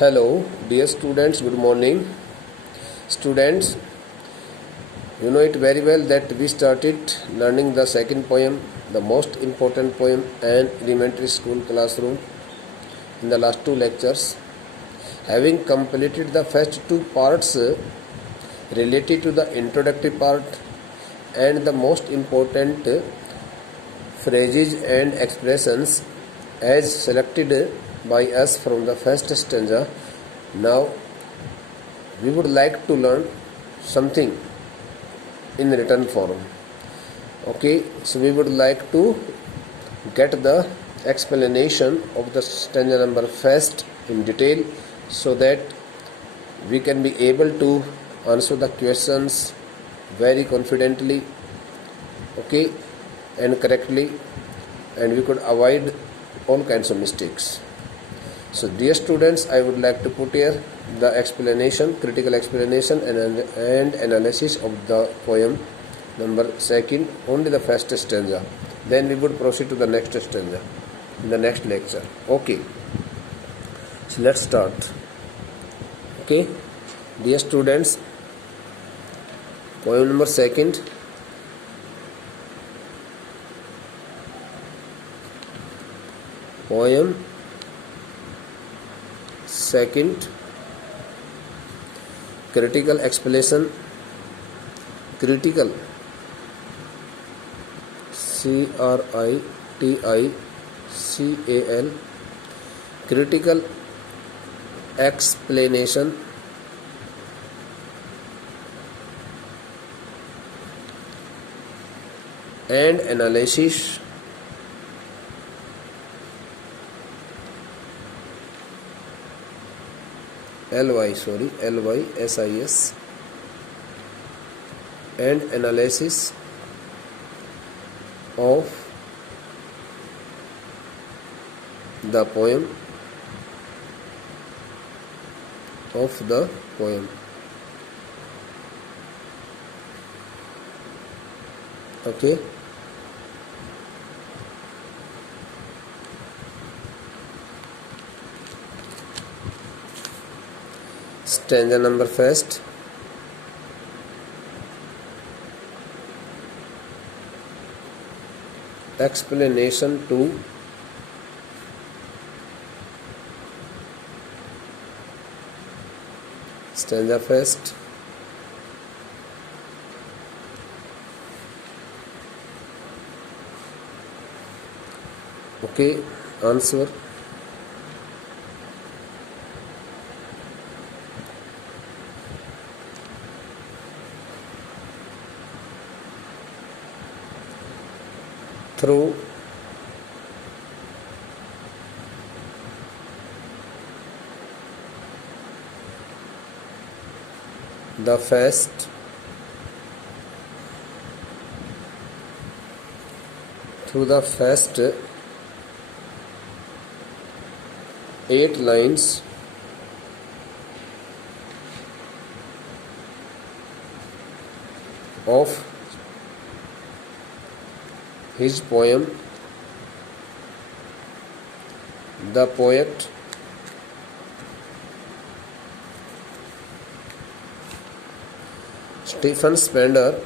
Hello, dear students, good morning. Students, you know it very well that we started learning the second poem, the most important poem in elementary school classroom in the last two lectures. Having completed the first two parts related to the introductory part and the most important phrases and expressions as selected by us from the first stanza, now we would like to learn something in written form. Okay, so we would like to get the explanation of the stanza number first in detail so that we can be able to answer the questions very confidently, okay, and correctly, and we could avoid all kinds of mistakes. So dear students, I would like to put here the explanation, critical explanation and analysis of the poem number second, only the first stanza. Then we would proceed to the next stanza in the next lecture. Okay, so let's start. Okay, dear students, poem number second. Poem second, critical explanation, critical, critical, critical explanation and analysis LYSIS and analysis of the poem okay. Stanza number first. Explanation to stanza first. Okay, answer. Through the first eight lines of his poem, the poet Stephen Spender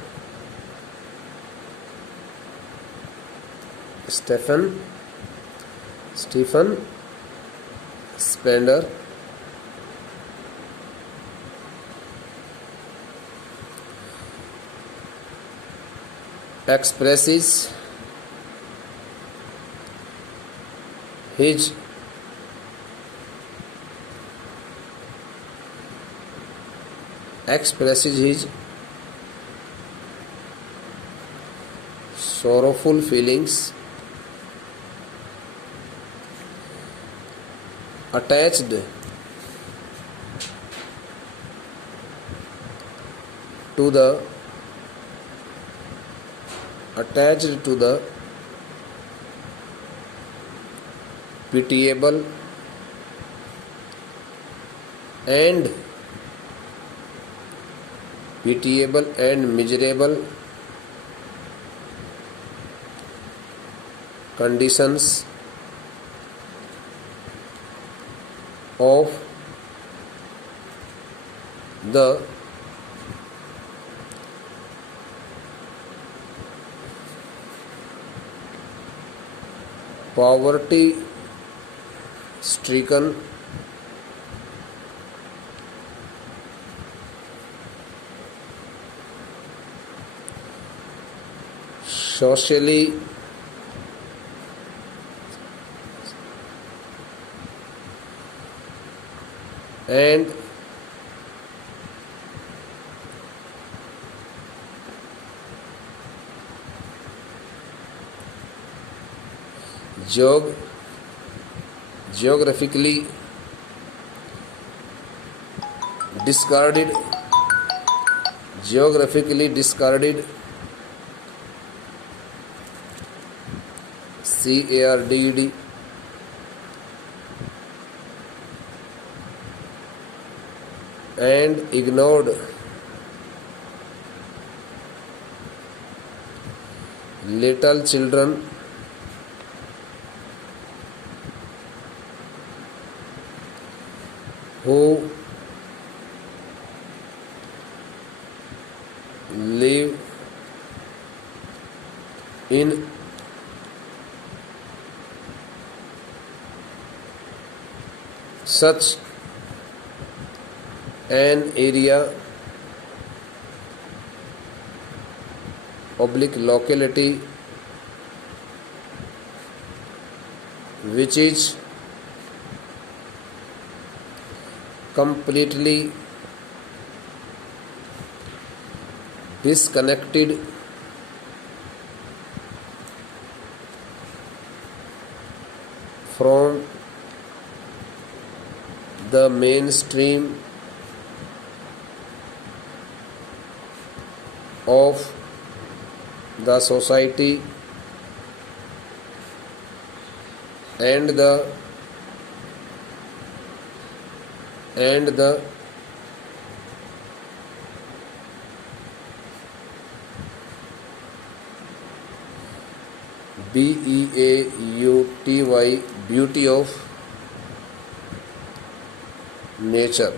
expresses his sorrowful feelings attached to the pitiable and miserable conditions of the poverty stricken socially and geographically discarded CARDED and ignored little children who live in such an area oblique locality which is completely disconnected from the mainstream of the society and the beauty of nature.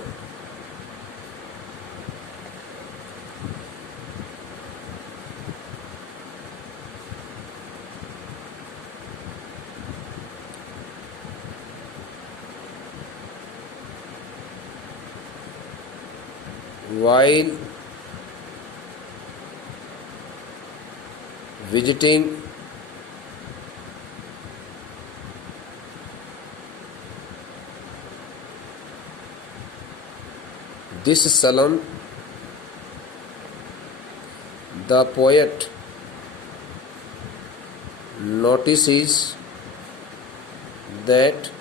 While visiting this salon, the poet notices that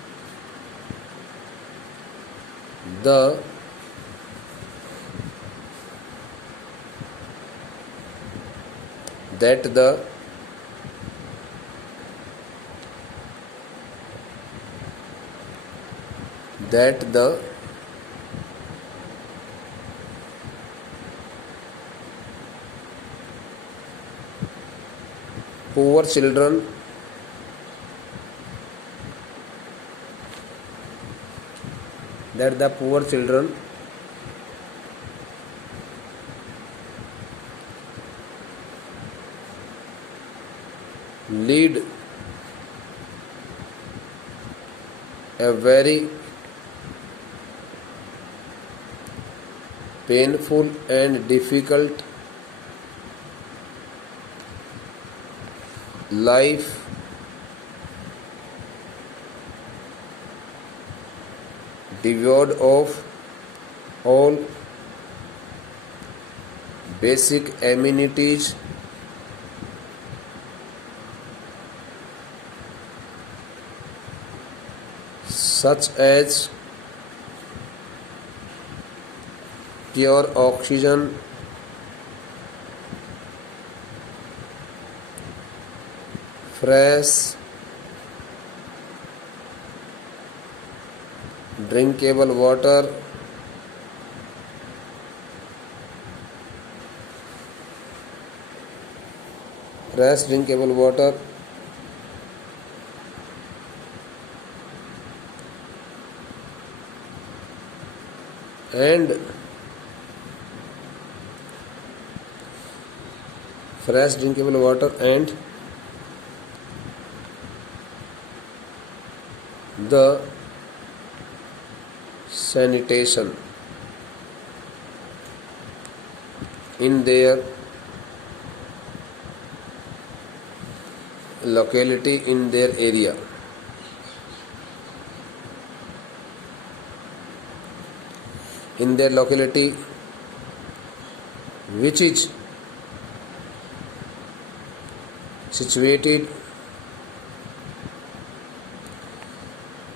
the poor children lead a very painful and difficult life devoid of all basic amenities such as pure oxygen, fresh drinkable water, and fresh drinkable water and the sanitation in their locality, in their area. In their locality, which is situated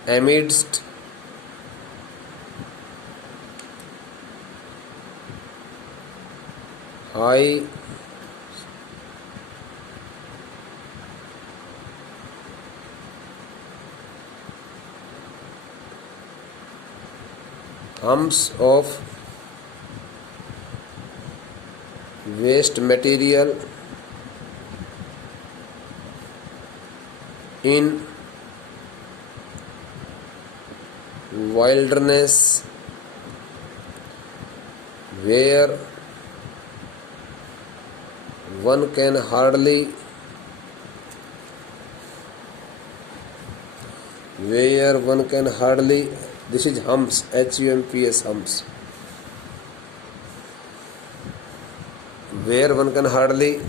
amidst high humps of waste material in wilderness where one can hardly this is humps, humps, humps, where one can hardly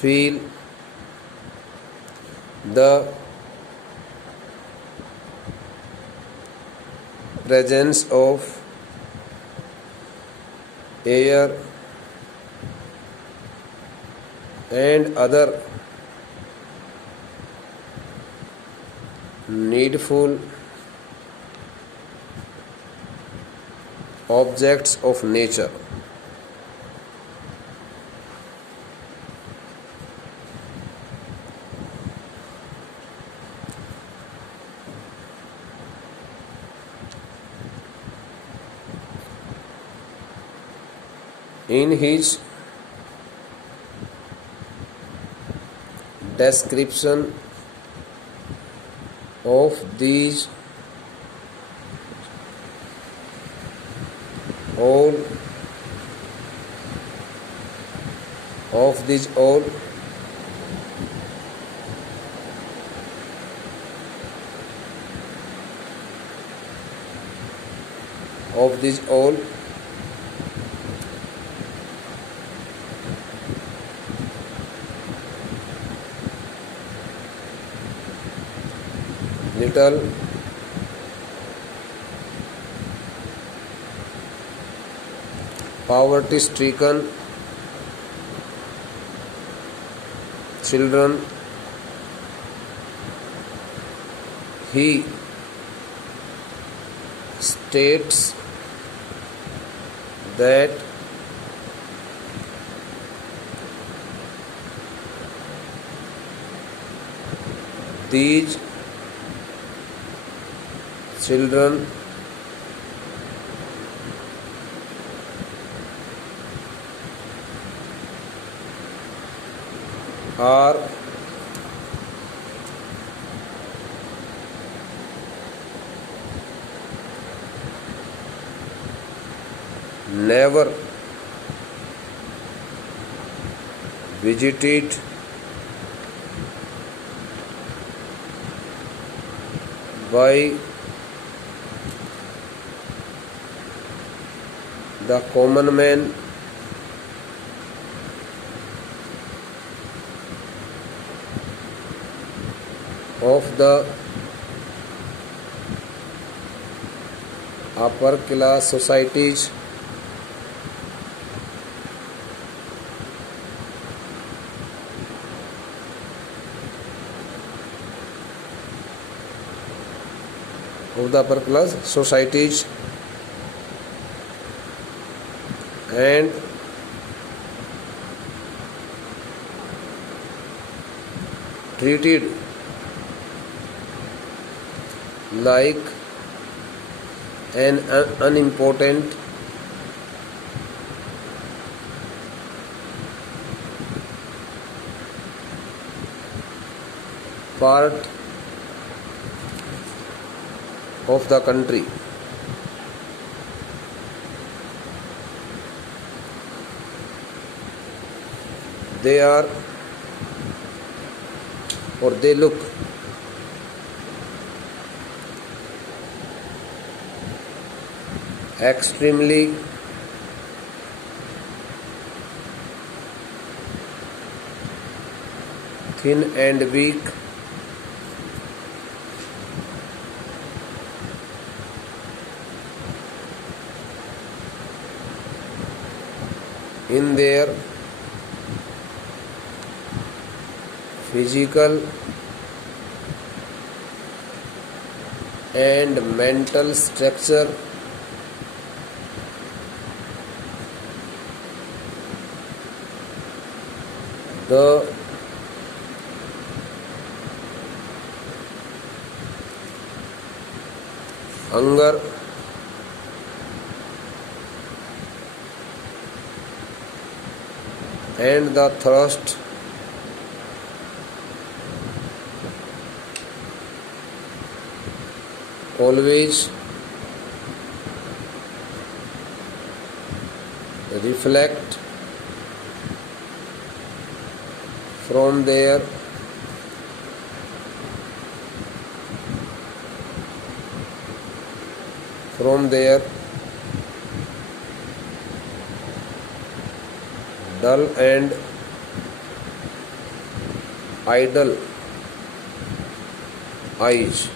feel the presence of air and other needful objects of nature. In his description of these all little poverty-stricken children, he states that these children are never visited by the common man of the upper class societies, and treated like an unimportant part of the country. they are or they look extremely thin and weak in their physical and mental structure. The hunger and the thirst always reflect from their dull and idle eyes.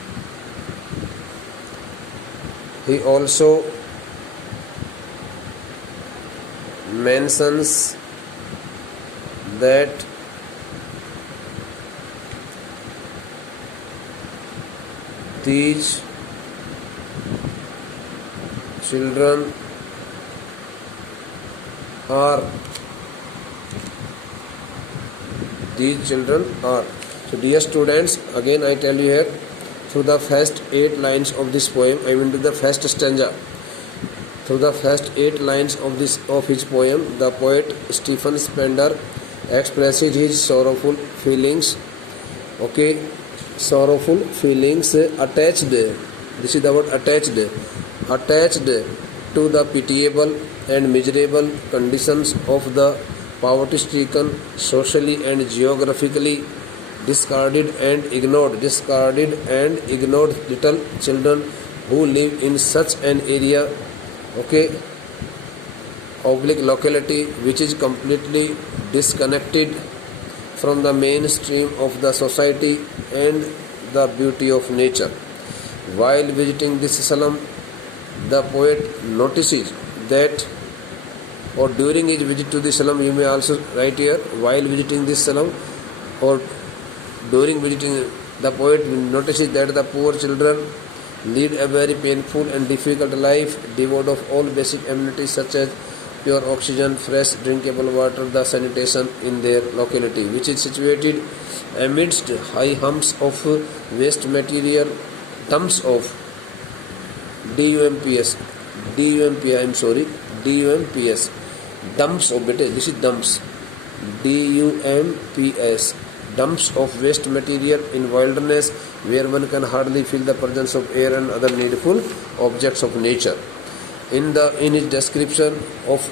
He also mentions that these children are so dear students, again I tell you here, through the first 8 lines of this poem, I mean to the first stanza, through the first 8 lines of his poem, the poet Stephen Spender expresses his sorrowful feelings, sorrowful feelings attached, this is the word attached to the pitiable and miserable conditions of the poverty-stricken, socially and geographically discarded and ignored little children who live in such an area, locality which is completely disconnected from the mainstream of the society and the beauty of nature. While visiting this slum, the poet notices that, or during his visit to the slum, you may also write here, while visiting this slum or during visiting, the poet notices that the poor children lead a very painful and difficult life, devoid of all basic amenities such as pure oxygen, fresh drinkable water, the sanitation in their locality, which is situated amidst high humps of waste material, dumps of dumps, dumps of, this is dumps of waste material in wilderness where one can hardly feel the presence of air and other needful objects of nature. In his description of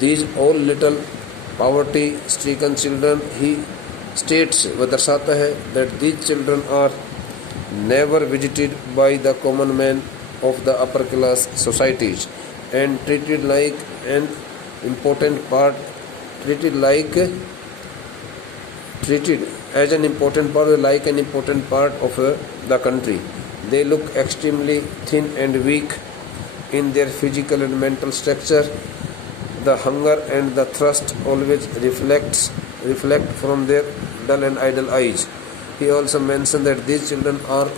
these all little poverty stricken children, he states, दर्शाता है, that these children are never visited by the common man of the upper class societies and treated like an important part of the country. They look extremely thin and weak in their physical and mental structure. The hunger and the thirst always reflect from their dull and idle eyes. He also mentioned that these children are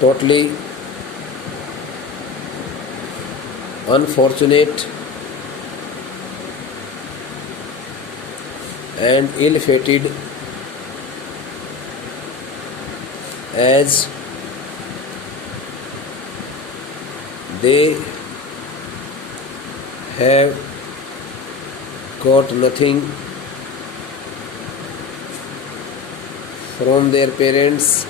totally unfortunate and ill-fated, as they have got nothing from their parents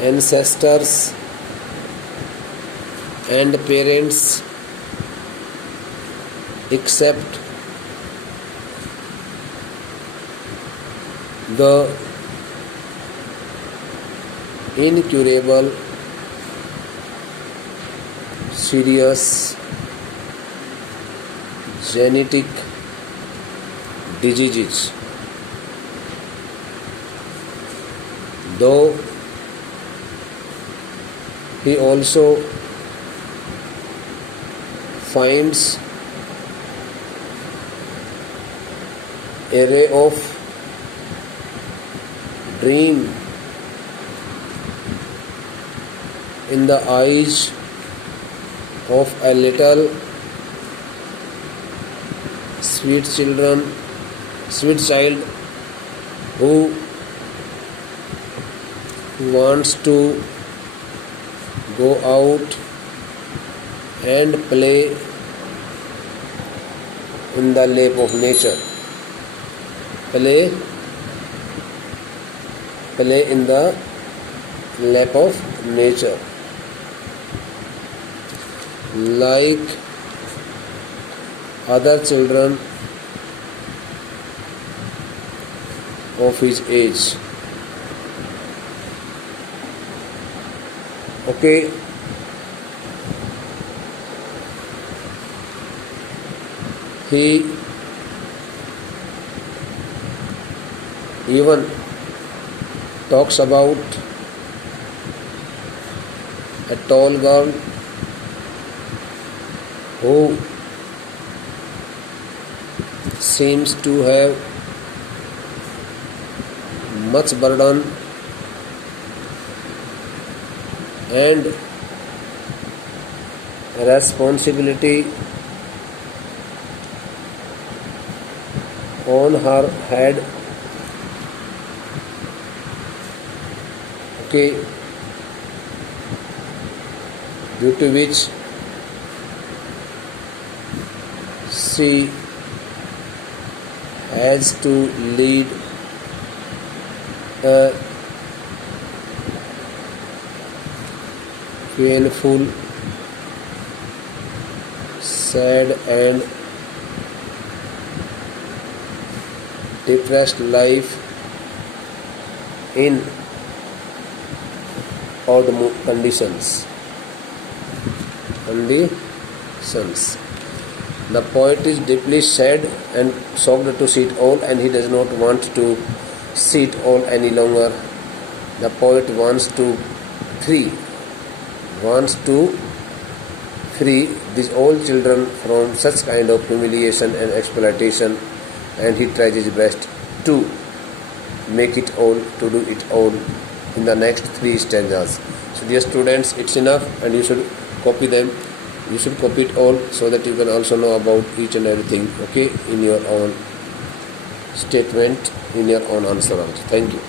ancestors and parents accept the incurable serious genetic diseases, though he also finds array of dream in the eyes of a little sweet child who wants to go out and play in the lap of nature. Play in the lap of nature, like other children of his age. Okay, he even talks about a tall girl who seems to have much burden and responsibility on her head. Okay, due to which she has to lead a painful, sad and depressed life in odd conditions. The poet is deeply sad and shocked to see it all, and he does not want to see it all any longer. The poet wants to free these all children from such kind of humiliation and exploitation, and he tries his best to make it all, to do it all in the next 3 stanzas. So dear students, it's enough, and you should copy them. You should copy it all so that you can also know about each and everything, okay, in your own statement, in your own answer also. Thank you.